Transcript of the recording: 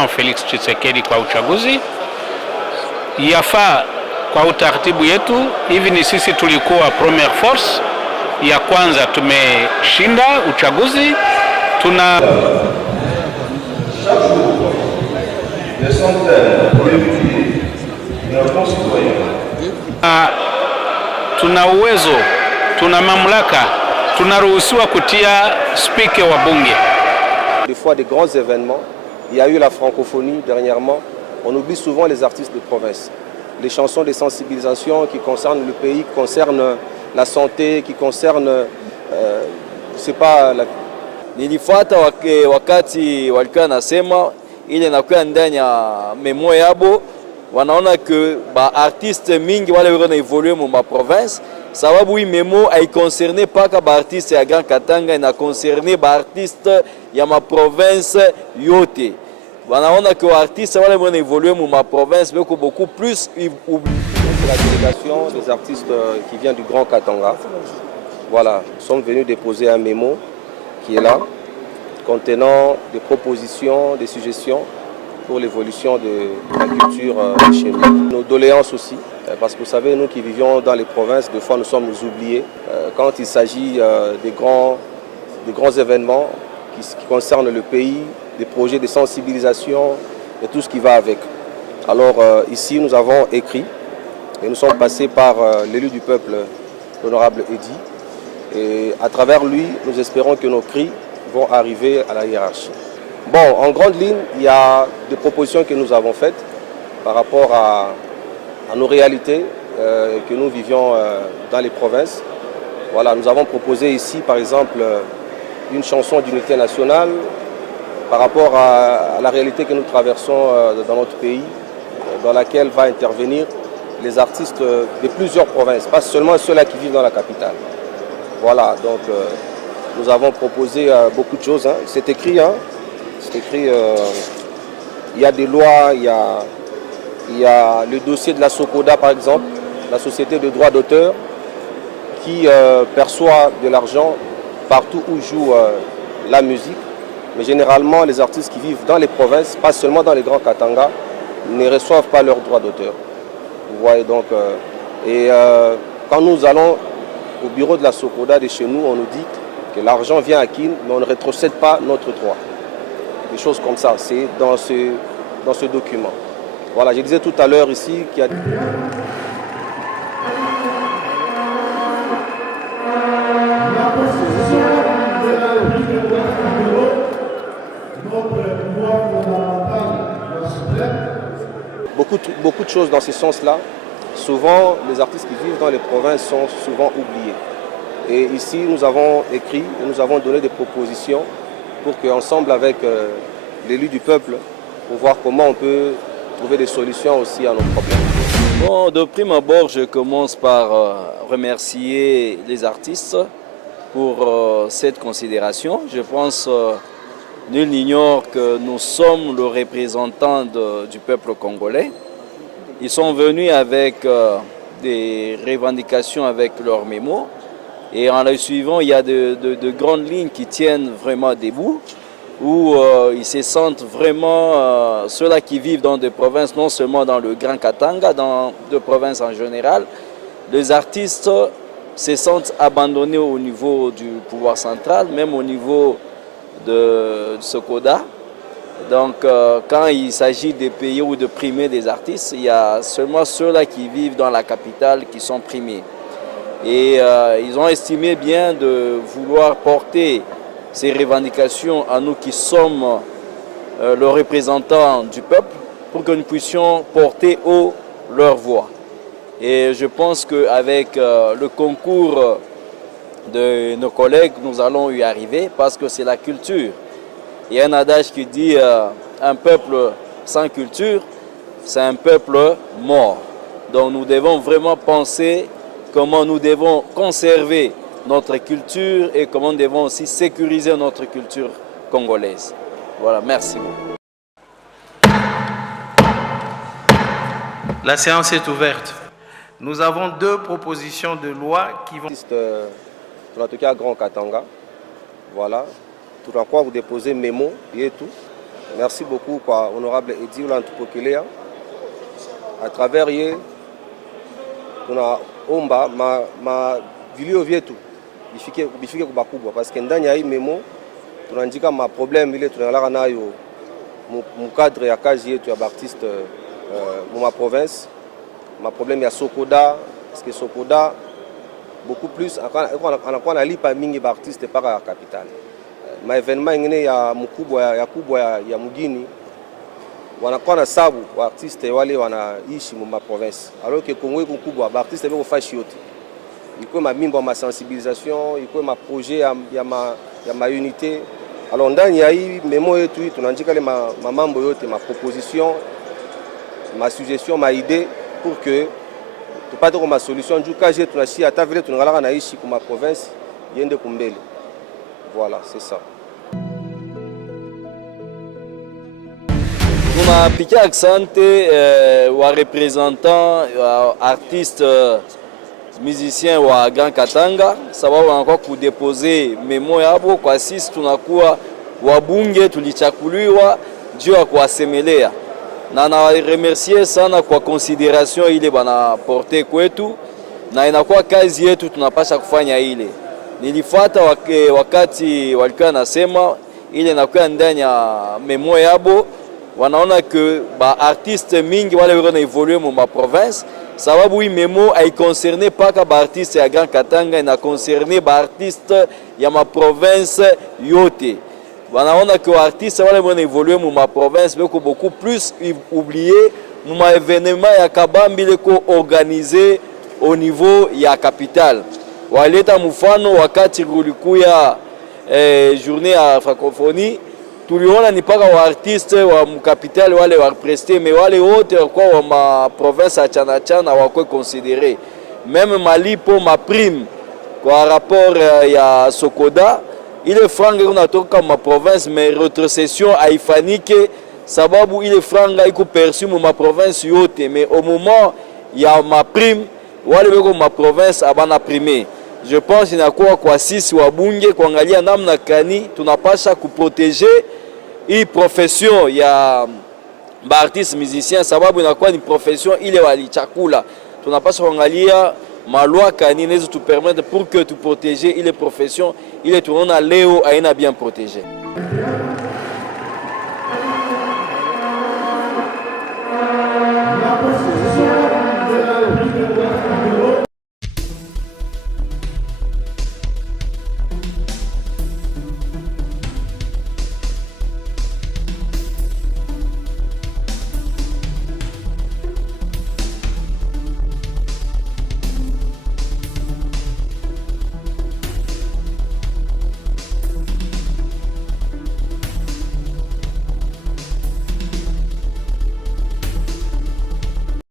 President Felix Tshisekedi kwa uchaguzi. Yafaa kwa utaratibu yetu, hivi ni sisi tulikuwa premier force ya kwanza, tumeshinda uchaguzi. Tuna uwezo, tuna mamlaka, tunaruhusiwa kutia speaker wa bunge. Des fois des grands événements, il y a eu la francophonie dernièrement, on oublie souvent les artistes de province. Les chansons de sensibilisation qui concernent le pays, qui concernent la santé, qui concernent, c'est pas la... Nilifuata wakati walikuwa nasema ile nakuwa ndani ya memo yabo, wanaona que ba artiste mingi wale wako na évoluer mu ma province, sababu hii memo ai concerné pas ba artiste ya Grand Katanga, ina concerné ba artiste ya ma province yote. Wanaona que artiste wale wako na évoluer mu ma province beko beaucoup plus oublié. La délégation des artistes qui vient du Grand Katanga, voilà, sont venus déposer un mémo qui est là, contenant des propositions, des suggestions pour l'évolution de la culture chez nous. Nos doléances aussi, parce que vous savez, nous qui vivions dans les provinces, des fois nous sommes oubliés quand il s'agit des grands événements qui concernent le pays, des projets de sensibilisation et tout ce qui va avec. Alors ici, nous avons écrit et nous sommes passés par l'élu du peuple, l'honorable Eddy. Et à travers lui, nous espérons que nos cris vont arriver à la hiérarchie. Bon, en grande ligne, il y a des propositions que nous avons faites par rapport à nos réalités que nous vivions dans les provinces. Voilà, nous avons proposé ici, par exemple, une chanson d'unité nationale par rapport à la réalité que nous traversons dans notre pays, dans laquelle va intervenir les artistes de plusieurs provinces, pas seulement ceux-là qui vivent dans la capitale. Voilà, donc nous avons proposé beaucoup de choses. Hein. C'est écrit, il y a des lois, il y a le dossier de la Sokoda par exemple, la société de droit d'auteur qui perçoit de l'argent partout où joue la musique. Mais généralement, les artistes qui vivent dans les provinces, pas seulement dans les grands Katanga, ne reçoivent pas leurs droits d'auteur. Vous voyez donc, quand nous allons au bureau de la Sokoda de chez nous, on nous dit que l'argent vient à Kin, mais on ne rétrocède pas notre droit. Des choses comme ça, c'est dans ce document. Voilà, je disais tout à l'heure ici qu'il y a... Beaucoup de choses dans ce sens-là. Souvent, les artistes qui vivent dans les provinces sont souvent oubliés. Et ici, nous avons écrit et nous avons donné des propositions pour qu'ensemble avec l'élu du peuple, pour voir comment on peut trouver des solutions aussi à nos problèmes. Bon, de prime abord, je commence par remercier les artistes pour cette considération. Je pense nul n'ignore que nous sommes le représentant du peuple congolais. Ils sont venus avec des revendications avec leurs mémos. Et en les suivant, il y a de grandes lignes qui tiennent vraiment debout, où ils se sentent vraiment, ceux-là qui vivent dans des provinces, non seulement dans le Grand Katanga, dans des provinces en général, les artistes se sentent abandonnés au niveau du pouvoir central, même au niveau de Sokoda. Donc, quand il s'agit de payer ou de primer des artistes, il y a seulement ceux-là qui vivent dans la capitale qui sont primés. Et ils ont estimé bien de vouloir porter ces revendications à nous qui sommes le représentant du peuple pour que nous puissions porter haut leur voix. Et je pense qu'avec le concours de nos collègues, nous allons y arriver parce que c'est la culture. Il y a un adage qui dit un peuple sans culture, c'est un peuple mort. Donc nous devons vraiment penser comment nous devons conserver notre culture et comment nous devons aussi sécuriser notre culture congolaise. Voilà, merci beaucoup. La séance est ouverte. Nous avons deux propositions de loi qui vont... En tout cas, Grand Katanga, voilà. Tout à quoi vous déposez mémo et tout. merci beaucoup kwa honorable Ediola Ntupokelea. À travers ye tunaomba vilio vyetu bifike kubakubwa, parce que ndani ya hii memo tunaandika ma problème ile tunalala nayo mu cadre ya kazi yetu ya artiste mu province, ma problème ya Sokoda, parce que Sokoda beaucoup plus anakuwa nalipa mingi ba artiste para ya capitale. Ma événement ingine ya mkubwa ya mugini wanakuwa na sabu wa artiste wale wanaishi mu province, alors que Congo iko kubwa ba artiste beko fashi yote, iko ma mimbo ma sensibilisation, iko ma projet ya ma unité. Alors ndani ya hii memo yetu tunaandika ile mambo yote, ma proposition, ma suggestion, ma idée pour que tupate kwa solution juu kazi yetu tunashia hata vile tunalala naishi kwa province yende kumbele. Voilà, c'est ça. Tunapikia asante wa representant artiste musicien wa Grand Katanga, sababu wanakuwa kudepose memo yabo kwa sisi tunakuwa wabunge tulichakuliwa juu ya kuwasemelea, na nawaremercier sana kwa consideration ile bana porte kwetu, na inakuwa kazi yetu tunapasha kufanya ile. Nilifuata wakati walikuwa nasema ile inakuwa ndani ya memo yabo, wanaona que ba artiste mingi wale wako na evoluer mu ma province, sababu hii memo ai concerné pas ka ba artiste ya Grand Katanga, ina concerné ba artiste ya ma province yote. Wanaona que artiste wale wako na evoluer mu ma province beko beaucoup plus oublié mu ma événement ya kabambi leko organisé au niveau ya capitale. Waleta mfano wakati kulikuya journée ya francophonie, tuliona ni paka wa artiste wa mkapitali wale wa preste, mais wale wote kwa wa ma province achana chana wakwe considéré. Même malipo ma prime kwa rapport ya Sokoda, ile franga unatoka ma province, mais retrocession haifanike sababu ile franga iko perçu mu ma province yote, mais au moment ya ma prime wale weko ma province abana primé. Je pense inakuwa kwa sisi wabunge kuangalia namna kani tunapasha kuproteger hii profession ya ba artiste musicien, sababu inakuwa ni profession ile walichakula. Tunapasha kuangalia malwa kani nezo tu permettre pour que tu protéger ile profession ile tunaona leo haina bien protéger.